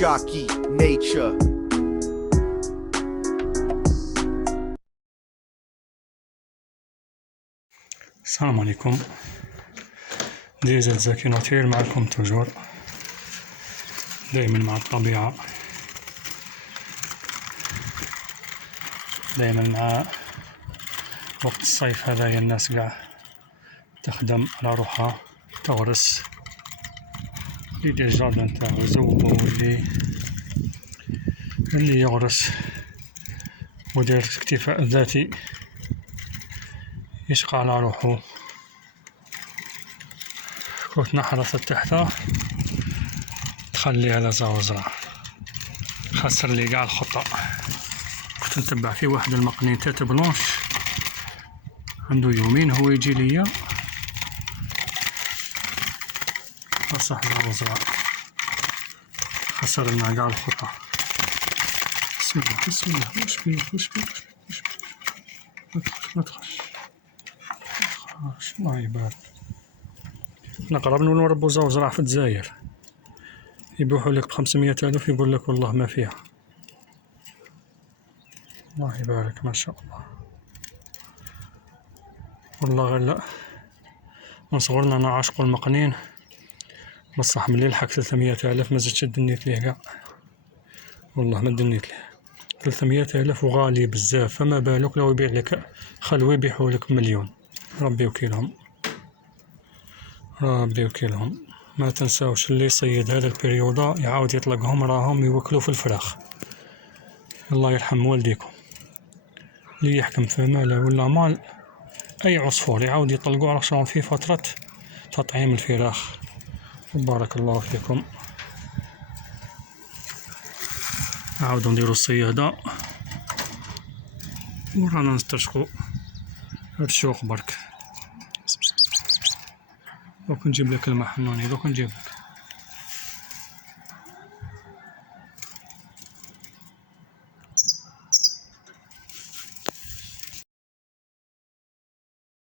jockey nature. السلام عليكم. ديزل زكي نوتير معكم توجور، دايما مع الطبيعة، دايما مع وقت الصيف. هذايا الناس قاع تخدم على روحها، تغرس، اللي يدير جاردن تاعو زوبو، واللي يغرس ودير اكتفاء ذاتي، يشقى على روحو. كنت نحرث تحته تخلي على زوزرة، خسر لي قاع الخطأ. كنت نتبع في واحد المقنين تات بلونش، عنده يومين هو يجي ليا صح زوزرة، خسر لنا قاع الخطأ. بسم الله بسم الله، وش بيه ما تخش الله يبارك. نقرب نربو زوزرة في الجزائر، يبيعوا لك ب500,000، يقول لك والله ما فيها. الله يبارك ما شاء الله. والله غير لا، من صغرنا نعشقو المقنين، بصح ملي لحق 300,000 ما زدتش دنيت ليه قاع، والله ما دنيت ليه. 300,000 وغالي بزاف، فما بالك لو يبيع لك خلوه يبيعوا لك ب1,000,000. ربي وكيلهم، ربي وكيلهم. ما تنساوش اللي يصيد هذا البريودا يعاود يطلقهم، راهم يوكلوا في الفراخ. الله يرحم والديكم، اللي يحكم في ماله ولا مال أي عصفور يعاود يطلقوا راسهم في فترة تطعيم الفراخ. بارك الله فيكم. نعاودو نديرو الصيادة ورانا نسترشقو هاد الشوق برك. دوك نجيب لك الماء حنوني، دوك نجيب لك.